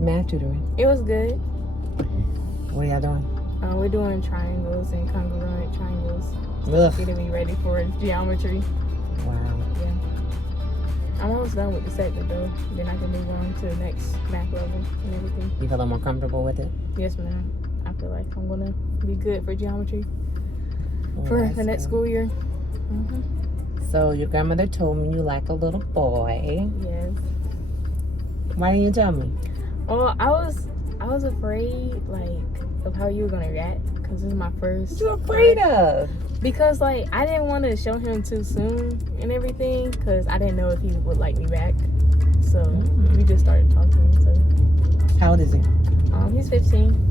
math tutoring? It was good. What are y'all doing? We're doing triangles and congruent triangles. Ugh. Getting me ready for geometry. Wow. Yeah. I'm almost done with the segment though. Then I can move on to the next math level and everything. You feel more comfortable with it? Yes, ma'am. I feel like I'm gonna be good for geometry for the next school year. Mm-hmm. So your grandmother told me you like a little boy. Yes. Why didn't you tell me? Well, I was afraid like of how you were gonna react because this is my first. What you afraid of? Because like I didn't want to show him too soon and everything because I didn't know if he would like me back. So we just started talking. So how old is he? He's 15.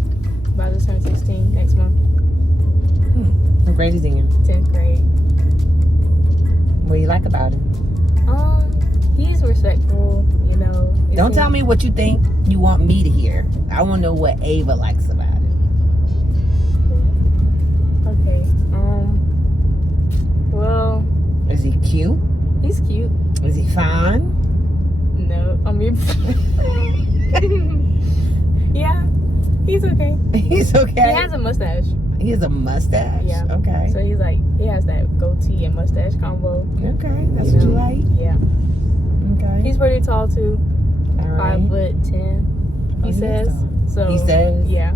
About to turn 16 next month. What grade is he in? 10th grade. What do you like about him? He's respectful, you know. Don't tell me what you think you want me to hear. I want to know what Ava likes about it. Okay. Well. Is he cute? He's cute. Is he fine? No, I mean. Yeah, he's okay. He's okay. He has a mustache. He has a mustache? Yeah. Okay. So he's like, he has that goatee and mustache combo. Okay, that's what you like? Yeah. Okay. He's pretty tall too. All right. 5'10". He says. So. He says? Yeah.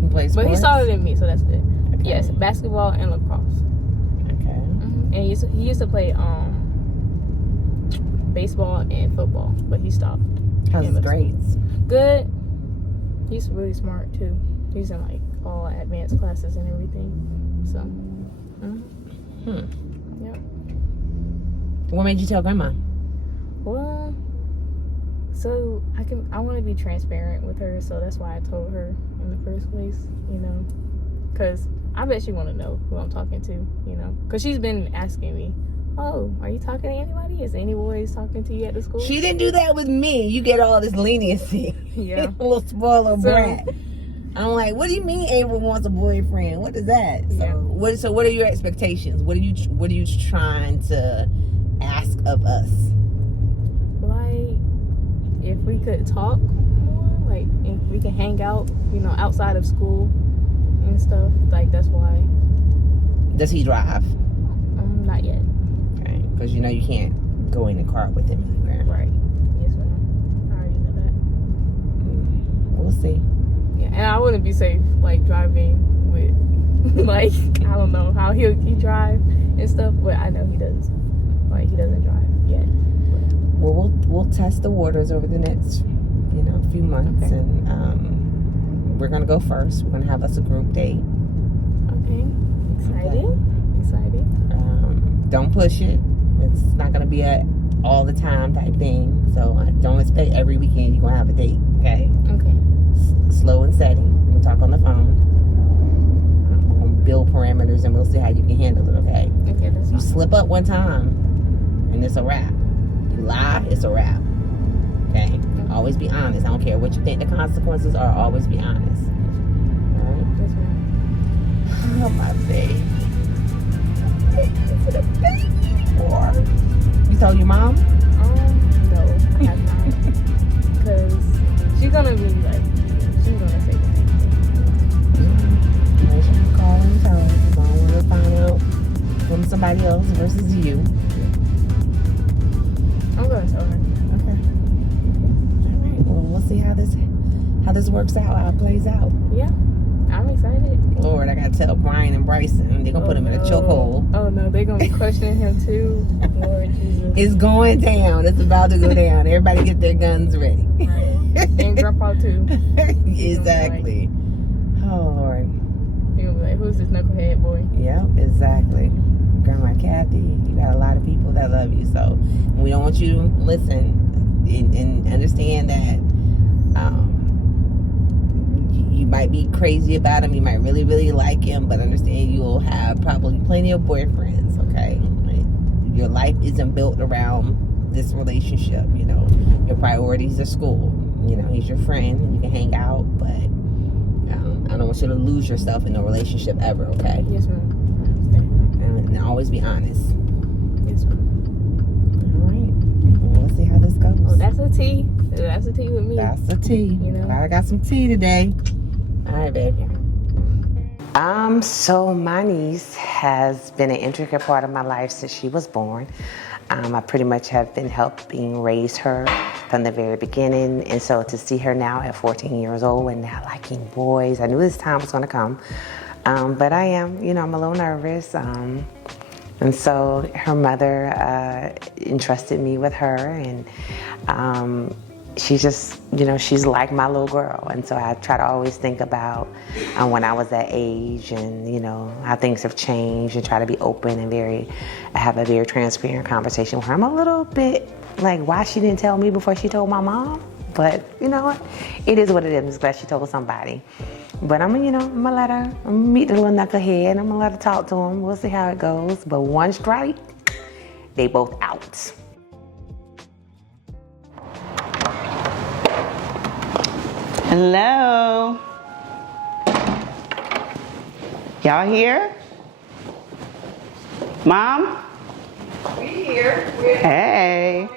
He plays sports? But he's taller than me, so that's good. Okay. Yes, basketball and lacrosse. Okay. Mm-hmm. And he used to play baseball and football, but he stopped. How's his grades? Good. He's really smart too. He's in like all advanced classes and everything. So. Yep. What made you tell grandma? Well, so I want to be transparent with her, so that's why I told her in the first place, you know, because I bet she want to know who I'm talking to, you know, because she's been asking me, oh, are you talking to anybody? Is any boys talking to you at the school? She didn't do that with me. You get all this leniency. Yeah. A little spoiler brat. I'm like, what do you mean Ava wants a boyfriend? What is that? Yeah. So what are your expectations? What are you trying to ask of us? Like, if we could talk more, like if we can hang out, you know, outside of school and stuff, like that's why. Does he drive? Not yet. Okay, because you know you can't go in the car with him anywhere. Right. Yes, ma'am. I already know that. We'll see. Yeah, and I wouldn't be safe like driving with like I don't know how he drive and stuff, but I know he does. Like he doesn't drive yet. Well, we'll test the waters over the next, few months, okay. And we're gonna go first. We're gonna have us a group date. Okay, exciting. Don't push it. It's not gonna be a all the time type thing. So don't expect every weekend you're gonna have a date. Okay. Okay. Slow and steady. We'll talk on the phone. We'll build parameters and we'll see how you can handle it. Okay. Okay, that's fine. You slip up one time, and it's a wrap. You lie, it's a wrap. Okay. Always be honest. I don't care what you think the consequences are. Always be honest. All right. Yes, ma'am. Oh my baby. Is it a baby or? You told your mom? No, I have not. Because she's gonna be like, she's gonna say that. Make sure you call and tell her. I don't want to find out from somebody else versus you. I'm gonna tell her. Okay. All right. Well, we'll see how this works out, how it plays out. Yeah, I'm excited. Lord, I gotta tell Brian and Bryson. They're gonna put him in a chokehold. Oh no, they're gonna be questioning him too. Lord Jesus. It's going down. It's about to go down. Everybody get their guns ready. Right. And Grandpa too. Exactly. Oh Lord. They're gonna be like, who's this knucklehead boy? Yep, exactly. Grandma Kathy, you got a lot of people that love you, so we don't want you to listen and understand that you might be crazy about him, you might really, really like him, but understand you'll have probably plenty of boyfriends, okay? Your life isn't built around this relationship, your priorities are school, he's your friend and you can hang out, but I don't want you to lose yourself in a relationship ever, okay? Yes, ma'am. And always be honest. Yes, ma'am. All right. Well, let's see how this goes. Oh, that's a T. That's the tea with me. That's the tea. You know? I got some tea today. All right, baby. So my niece has been an intricate part of my life since she was born. I pretty much have been helping raise her from the very beginning. And so to see her now at 14 years old and now liking boys, I knew this time was gonna come. But I am, I'm a little nervous. And so her mother entrusted me with her, and she just, she's like my little girl. And so I try to always think about when I was that age and, how things have changed, and try to be open and have a very transparent conversation with her. I'm a little bit like, why she didn't tell me before she told my mom? But you know what? It is what it is. I'm glad she told somebody. But I'm gonna let her, I'm gonna meet the little knucklehead, I'm gonna let her talk to him. We'll see how it goes. But one strike, they both out. Hello. Y'all here? Mom? We here. Hey.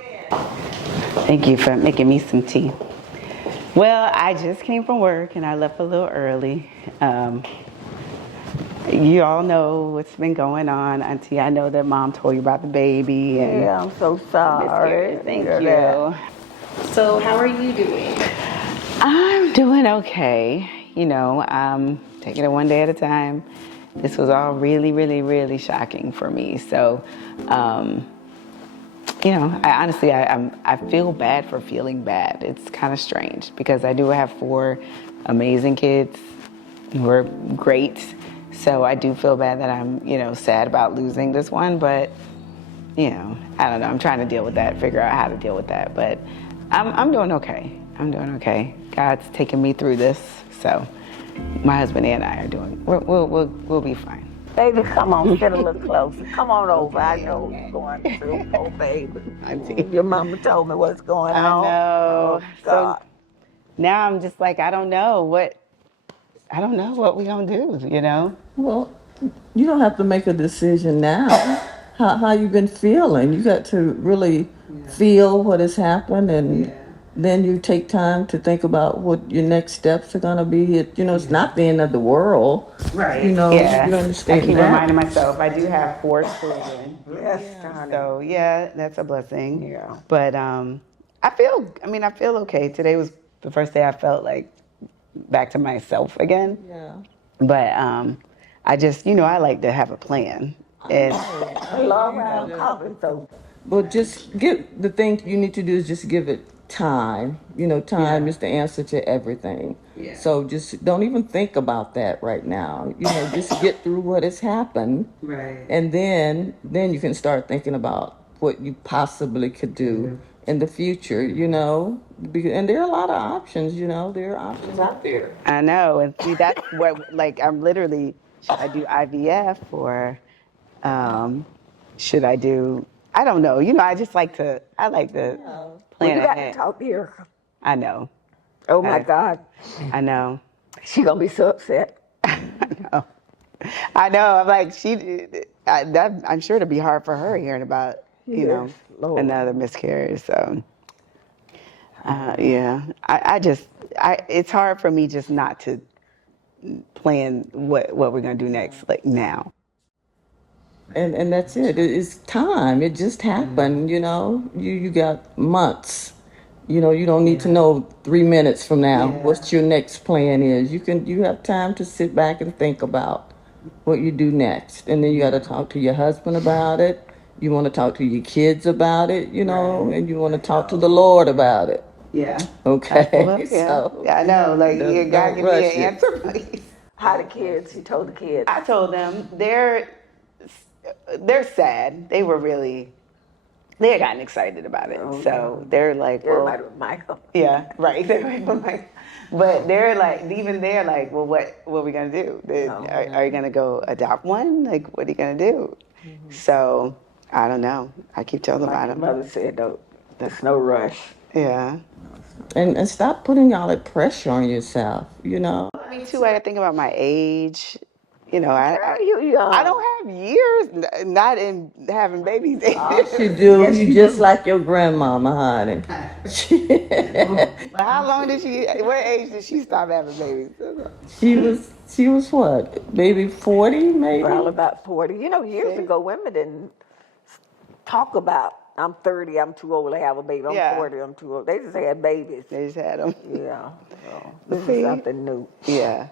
Thank you for making me some tea. Well, I just came from work and I left a little early. You all know what's been going on, Auntie. I know that Mom told you about the baby. And yeah, I'm so sorry. Thank you. So, how are you doing? I'm doing okay. I'm taking it one day at a time. This was all really, really, really shocking for me. So, I feel bad for feeling bad. It's kind of strange because I do have 4 amazing kids who are great. So I do feel bad that I'm, sad about losing this one. But, I don't know. I'm trying to deal with that, figure out how to deal with that. But I'm doing okay. I'm doing okay. God's taking me through this. So my husband and I are we'll be fine. Baby, come on, get a little closer. Come on over. I know what you're going through. Oh, baby. Your mama told me what's going I on. know. Oh, God. So now I'm just like, I don't know what we're gonna do, Well, you don't have to make a decision now. How you been feeling? You got to really feel what has happened, and then you take time to think about what your next steps are gonna be. It's not the end of the world. Right. You Yeah. understand I keep that. reminding myself I do have 4 children. Yes, honey. So yeah, that's a blessing. Yeah. But I feel okay. Today was the first day I felt like back to myself again. Yeah. But I just, I like to have a plan. And I love round coffee, so But just the thing you need to do is just give it time. Time is the answer to everything. Yeah. So just don't even think about that right now. Just get through what has happened. Right. And then you can start thinking about what you possibly could do in the future, And there are a lot of options, there are options out there. I know, and see, that's what, like, I'm literally, should I do IVF or should I do, I don't know. I just like to, plan you got ahead. to talk to her. I know. Oh, my God. I know. She going to be so upset. I know. I'm like, I'm sure it'll be hard for her hearing about, Yes, Lord. another miscarriage. So, yeah, it's hard for me just not to plan what we're going to do next, like now. And that's it. It's time. It just happened, You got months. You don't need to know 3 minutes from now what your next plan is. You have time to sit back and think about what you do next. And then you got to talk to your husband about it. You want to talk to your kids about it, and you want to talk to the Lord about it. Yeah. Okay. Yeah, I know. Like, you got to give me rush an it. answer, please. How the kids? He told the kids. I told them they're sad. They had gotten excited about it. So they're like, Everybody with Michael. yeah, right. But they're like, well, what are we gonna do? Are you gonna go adopt one? Like, what are you gonna do? So I don't know. I keep telling them about My it. mother said, no, there's no rush. Yeah. And stop putting all that pressure on yourself, Me too. I think about my age. you know, Girl, you young. I don't have years not in having babies. Yes, you do. You just like your grandmama, honey. But how long did what age did she stop having babies? She was what? Maybe 40, maybe? Probably about 40. You know, years ago, women didn't talk about, I'm 30, I'm too old to have a baby. I'm 40, I'm too old. They just had babies. They just had them. Yeah. So this is something new. Yeah.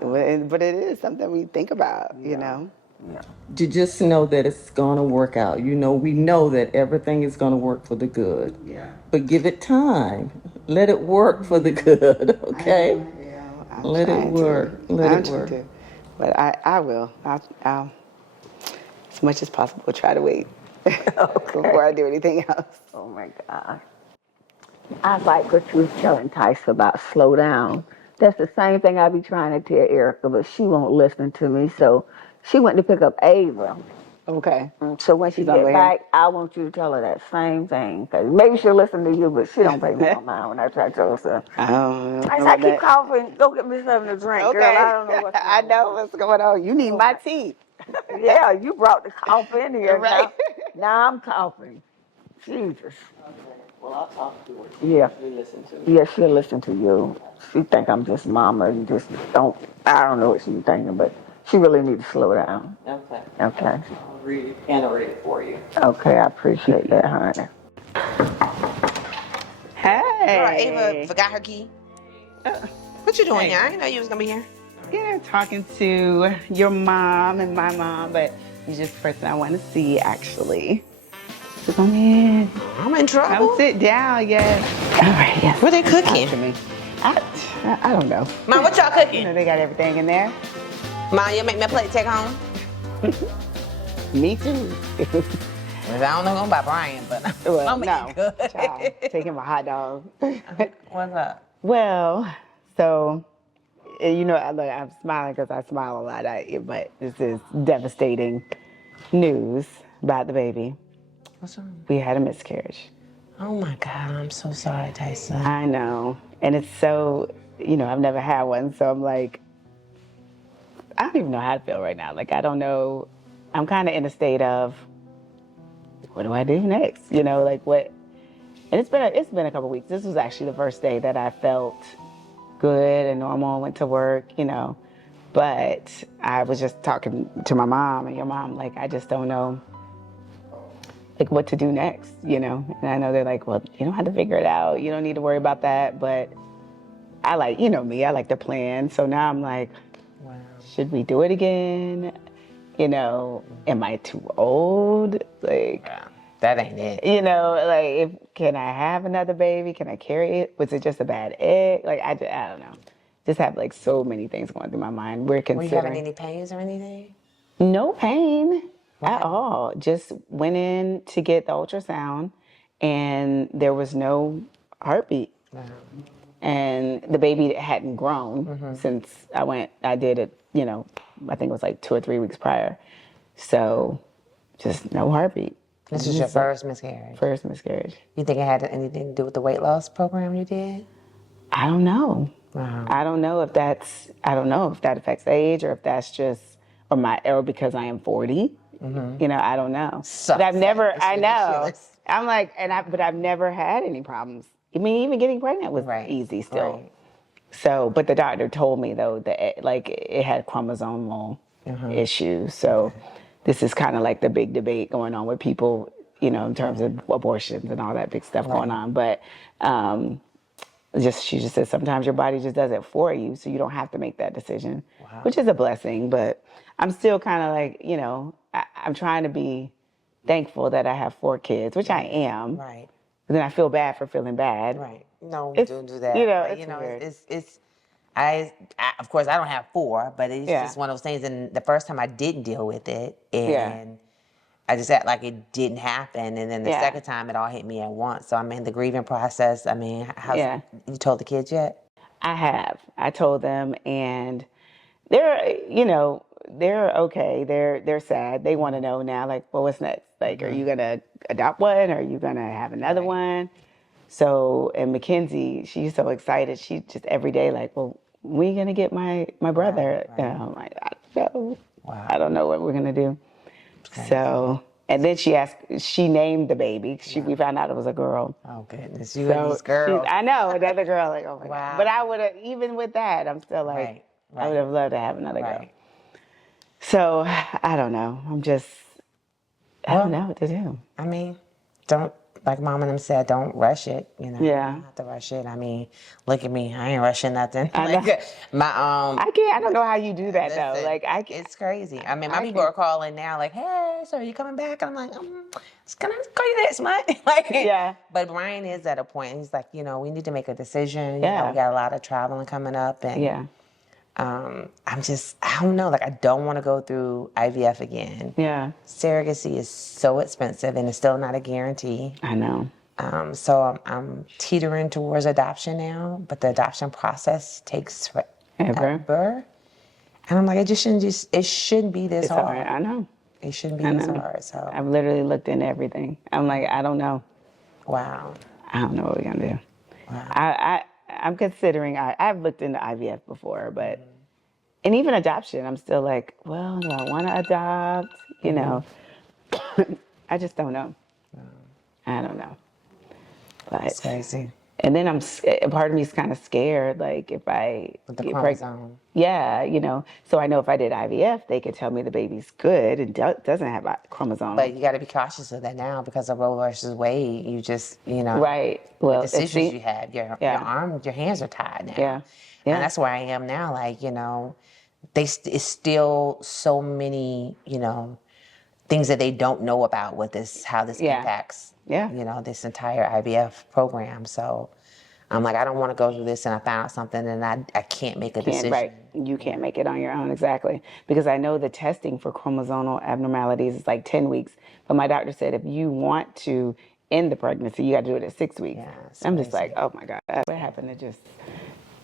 But it is something we think about, you know? Yeah. You just know that it's gonna work out. You know, we know that everything is gonna work for the good. Yeah. But give it time. Let it work for the good, okay? Let it work. Let it work. But I will. I'll, as much as possible, try to wait before I do anything else. Oh my God. I like what you was telling Tyson about slow down. That's the same thing I be trying to tell Earica, but she won't listen to me. So she went to pick up Ava. Okay. So when she get back, I want you to tell her that same thing. Cause maybe she'll listen to you, but she don't pay me no mind when I try to tell her something. I keep coughing. Go get me something to drink, okay. girl. I don't know what's going on. I know what's going on. You need my tea. Yeah, you brought the cough in here. Right. Now I'm coughing. Jesus. Well, I'll talk to her. Yeah. She'll listen to me. Yeah, she'll listen to you. She think I'm just mama and just I don't know what she's thinking, but she really needs to slow down. Okay. Okay. I'll read it and narrate it for you. Okay, I appreciate that, honey. Hey. Girl, Ava forgot her key. What you doing here? I didn't know you was gonna be here. Yeah, talking to your mom and my mom, but you're just the person I want to see, actually. So come in. I'm in trouble. Come sit down, yes. All right, yes. What they cooking? After me. I don't know. Mom, what y'all You cooking? know, they got everything in there. Mom, you make me a plate to take home? Me too. I don't know about Brian, but Well, I'm no. good. Child, taking my hot dog. What's up? Well, so, you know, I'm smiling because I smile a lot, but this is devastating news about the baby. What's wrong? We had a miscarriage. Oh my God, I'm so sorry, Tyson. I know. And it's so, you know, I've never had one, so I'm like, I don't even know how to feel right now. Like, I don't know. I'm kind of in a state of, what do I do next? You know, like what? And it's been a couple weeks. This was actually the first day that I felt good and normal, went to work, you know. But I was just talking to my mom and your mom, like, I just don't know, like, what to do next, you know. And I know they're like, well, you don't have to figure it out. You don't need to worry about that. But I like, you know me, I like to plan. So now I'm like, wow, should we do it again? You know, am I too old? Like, Yeah, that ain't it. you know, like, can I have another baby? Can I carry it? Was it just a bad egg? Like, I don't know. Just have like so many things going through my mind. We're Were considering. you having any pains or anything? No pain at all. Just went in to get the ultrasound and there was no heartbeat. Wow. And the baby hadn't grown since I did it, you know, I think it was like 2 or 3 weeks prior. So just no heartbeat. This is your first miscarriage. First miscarriage. You think it had anything to do with the weight loss program you did? I don't know. Wow. I don't know if that affects age or if that's just, or because I am 40. You know, I don't know. But I've never, I know. I'm like, but I've never had any problems. I mean, even getting pregnant was easy still. Right. So, but the doctor told me though that like it had chromosomal issues. So this is kind of like the big debate going on with people, you know, in terms of abortions and all that big stuff going on. But she just said sometimes your body just does it for you, so you don't have to make that decision, which is a blessing. But I'm still kind of like, you know, I'm trying to be thankful that I have 4 kids, which I am. Right. But then I feel bad for feeling bad. Right. No, It's, don't do that. you know, But, it's weird. I of course I don't have 4, but it's Yeah. just one of those things. And the first time I didn't deal with it, and Yeah. I just act like it didn't happen. And then the second time, it all hit me at once. So I'm in the grieving process. I mean, you told the kids yet? I have. I told them, and they're, you know, they're okay. They're sad. They want to know now, like, well, what's next? Like, are you gonna adopt one? Are you gonna have another one? So, and Mackenzie, she's so excited. She just every day like, well, when are you gonna get my brother? And I'm like, So Wow. I don't know what we're gonna do. So, and then she named the baby. We found out it was a girl. Oh goodness, you and these girls. I know, another girl, like, oh my Wow. God. But I would have, even with that, I'm still like, Right. I would have loved to have another girl. Right. So, I don't know. I don't know what to do. I mean, don't, like Mom and them said, don't rush it. You know, Yeah. you don't have to rush it. I mean, look at me, I ain't rushing nothing. I know. I don't know how you do that though. Like it's crazy. I mean, my people are calling now, like, hey, so are you coming back? And I'm like, it's gonna call you next month. Like, yeah. But Brian is at a point. He's like, you know, we need to make a decision. You Yeah. know, we got a lot of traveling coming up, and Yeah. I don't know. Like, I don't want to go through IVF again. Yeah. Surrogacy is so expensive, and it's still not a guarantee. I know. So I'm teetering towards adoption now, but the adoption process takes forever. And I'm like, it shouldn't be this hard. Hard. I know. It shouldn't be this hard. So I've literally looked into everything. I'm like, I don't know. Wow. I don't know what we're gonna do. Wow. I'm considering. I've looked into IVF before, but and even adoption, I'm still like, well, do I want to adopt? You know, I just don't know. I don't know. But It's crazy. and then part of me is kind of scared, like if I With the get chromosome. pregnant. Yeah, you know. So I know if I did IVF, they could tell me the baby's good and doesn't have a chromosome. But you got to be cautious of that now because of Roe versus Wade. You just, you know, right. Well, the decisions you have, your arms, your hands are tied now. Yeah. And that's where I am now. Like, you know, it's still so many, you know, things that they don't know about with this, how this impacts, you know, this entire IVF program. So I'm like, I don't want to go through this and I found something and I can't make a decision. Right. You can't make it on your own, exactly. Because I know the testing for chromosomal abnormalities is like 10 weeks. But my doctor said if you want to end the pregnancy, you got to do it at 6 weeks. Yeah, I'm just like, oh my God, what happened to just...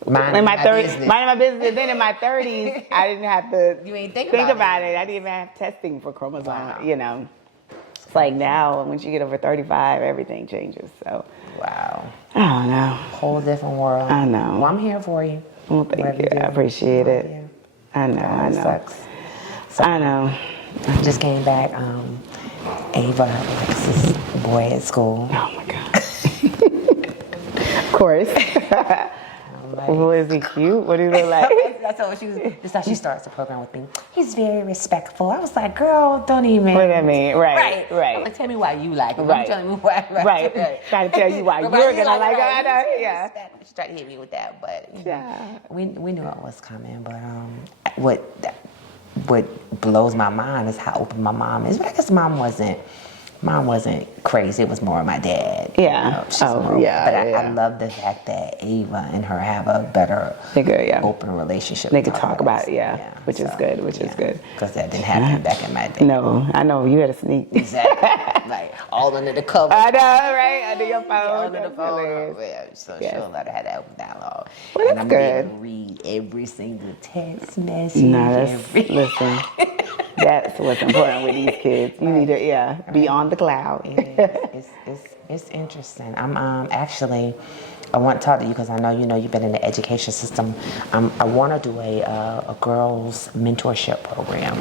Minding my business. Minding my business. And then in my 30s, I didn't have to You ain't think about it. I didn't even have testing for chromosome, you know. It's like now, once you get over 35, everything changes. So, wow. I don't know. Whole different world. I know. Well, I'm here for you. Well, thank you. I appreciate it. Yeah. I know. Sucks. I know. I just came back. Ava, Alexis' boy at school. Oh my God. Of course. Well, is he cute? What do you look like? That's how that's how she starts the program with me. He's very respectful. I was like, girl, don't even. What do I mean? Right. I'm like, tell me why you like him. Right. I'm telling me why. Right. Trying to tell you why you're gonna like him. I know. Yeah. She tried to hit me with that, but Yeah. we knew it was coming. But what blows my mind is how open my mom is. But I guess mom wasn't crazy. It was more my dad. Yeah. You know, she's more, yeah. But I love the fact that Ava and her have a better, open relationship. They could talk about it, which is good. Which is good. Because that didn't happen back in my day. No, I know you had a sneak. Exactly. Like all under the cover. I know, right? Under your phone. Under the phone. Yeah, so she'll let her have that open dialogue. Well, and that's I'm good. going to read every single text message. No, listen. That's what's important with these kids. You need to, be on the cloud. It's interesting. I'm actually, I want to talk to you because I know you've been in the education system. I want to do a girls mentorship program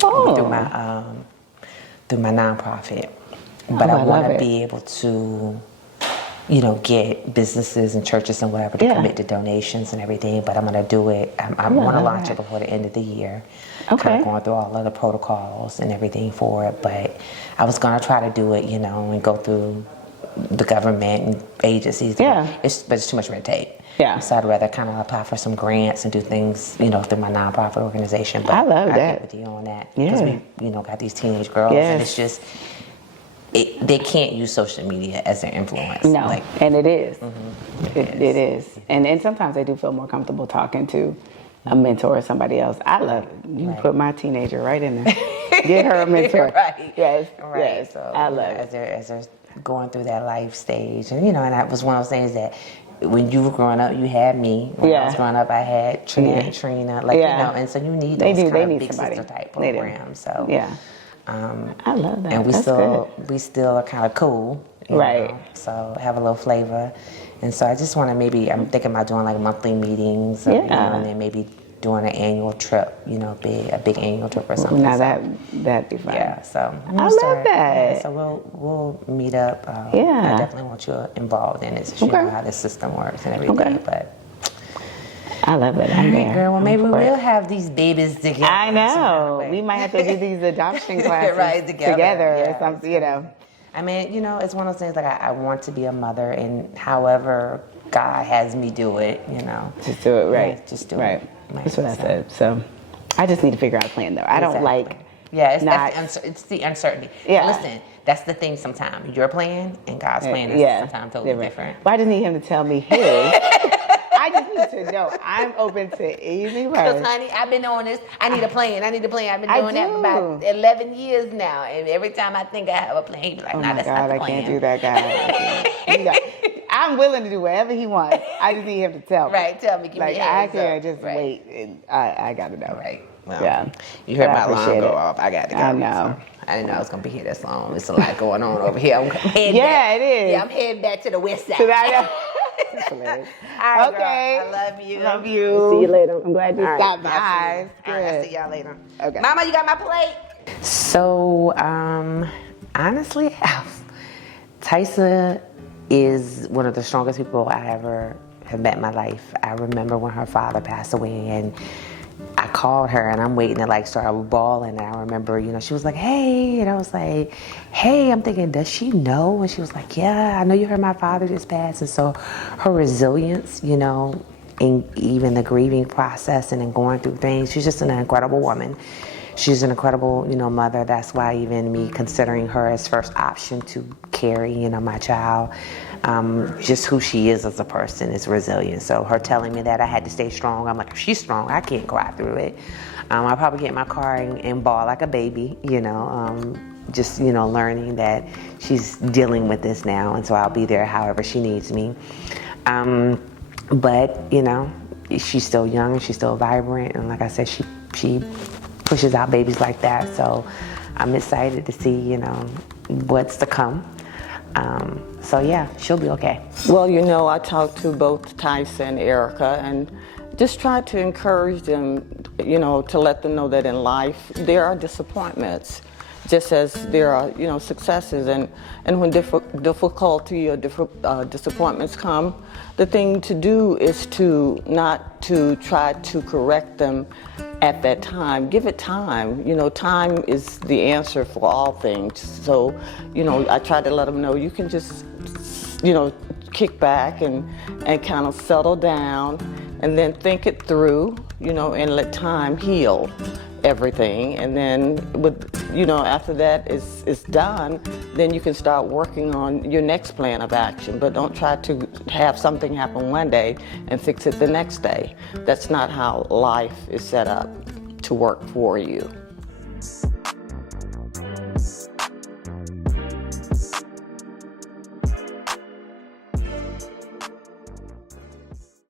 through my nonprofit, but I want to be able to, get businesses and churches and whatever to commit to donations and everything. But I'm going to do it. I want to launch it before the end of the year. Okay. Kind of going through all of the protocols and everything for it. But I was going to try to do it, and go through the government and agencies. Yeah. But it's too much red tape. Yeah. So I'd rather kind of apply for some grants and do things, through my nonprofit organization. But I love I that. get with you on that. Yeah. Because we, got these teenage girls and it's just, they can't use social media as their influence. No, and it is. Mm-hmm. It is. And sometimes they do feel more comfortable talking to a mentor or somebody else. I love it. You put my teenager right in there. Get her a mentor. Right. Yes. Right. Yes. So, I love it. As they're going through that life stage. And, and that was one of those things that when you were growing up, you had me. When I was growing up, I had Trinnett and Trina. And so you need those kind of big somebody. sister type programs. So, I love that. And we still are kind of cool. Right. know, so have a little flavor. And so I just want to I'm thinking about doing like monthly meetings. And then maybe doing an annual trip, you know, a big annual trip or something. Now So, that'd be fun. yeah, so I love that. Yeah, so we'll meet up. Yeah. I definitely want you involved in it, so you know how this system works and everything. Okay. But I love it. I'm there. girl, well, maybe I'm for we'll it. have these babies together. I know. somehow. We might have to do these adoption classes Right, together. or Yeah, something, you know. I mean, you know, it's one of those things like I want to be a mother, and however God has me do it, you know. Just do it right. Yeah, just do right. it. That's what I said. So I just need to figure out a plan, though. I don't like. Yeah, it's the uncertainty. Yeah. Listen, that's the thing sometimes. Your plan and God's plan is sometimes totally different. Well, I just need him to tell me his. I just need to know. I'm open to anything. Because, honey, I've been on this. I need a plan. I've been doing that for about 11 years now. And every time I think I have a plan, he's like, Oh nah, my that's God, not the I plan. can't do that, guy. I'm willing to do whatever he wants. I just need him to tell me. Right, tell me. Give Like, me I hands can't up. just Right. wait. And I got to know. Right. Well, Yeah. You heard But I my alarm appreciate go it. off. I got to go. I know. So I didn't know I was going to be here this long. There's a lot going on over here. I'm heading Yeah, back. it is. Yeah, I'm heading back to the west side. So that, that's hilarious. All right, Okay. girl. I love you. Love you. See you later. I'm glad you All right. stopped by. Bye. All right, I'll see y'all later. Okay. Mama, you got my plate? So, honestly, Tysa is one of the strongest people I ever have met in my life. I remember when her father passed away, and I called her, and I'm waiting to like start bawling, and I remember, you know, she was like, hey, and I was like, hey, I'm thinking, does she know? And she was like, yeah, I know you heard my father just passed. And so her resilience, you know, in even the grieving process and in going through things, she's just an incredible woman. She's an incredible, you know, mother. That's why even me considering her as first option to carry, you know, my child, just who she is as a person is resilient. So her telling me that I had to stay strong, I'm like, if she's strong, I can't cry through it. I'll probably get in my car and bawl like a baby, you know, just, you know, learning that she's dealing with this now, and so I'll be there however she needs me. But, you know, she's still young and she's still vibrant, and like I said, she pushes out babies like that, so I'm excited to see, you know, what's to come. So yeah, she'll be okay. Well, you know, I talked to both Tysa and Earica and just tried to encourage them, you know, to let them know that in life there are disappointments, just as there are, you know, successes. And when difficulty or disappointments come, the thing to do is to not to try to correct them at that time. Give it time. You know, time is the answer for all things. So, you know, I try to let them know you can just, you know, kick back and kind of settle down and then think it through, you know, and let time heal everything. And then with, you know, after that is done, then you can start working on your next plan of action. But don't try to have something happen one day and fix it the next day. That's not how life is set up to work for you.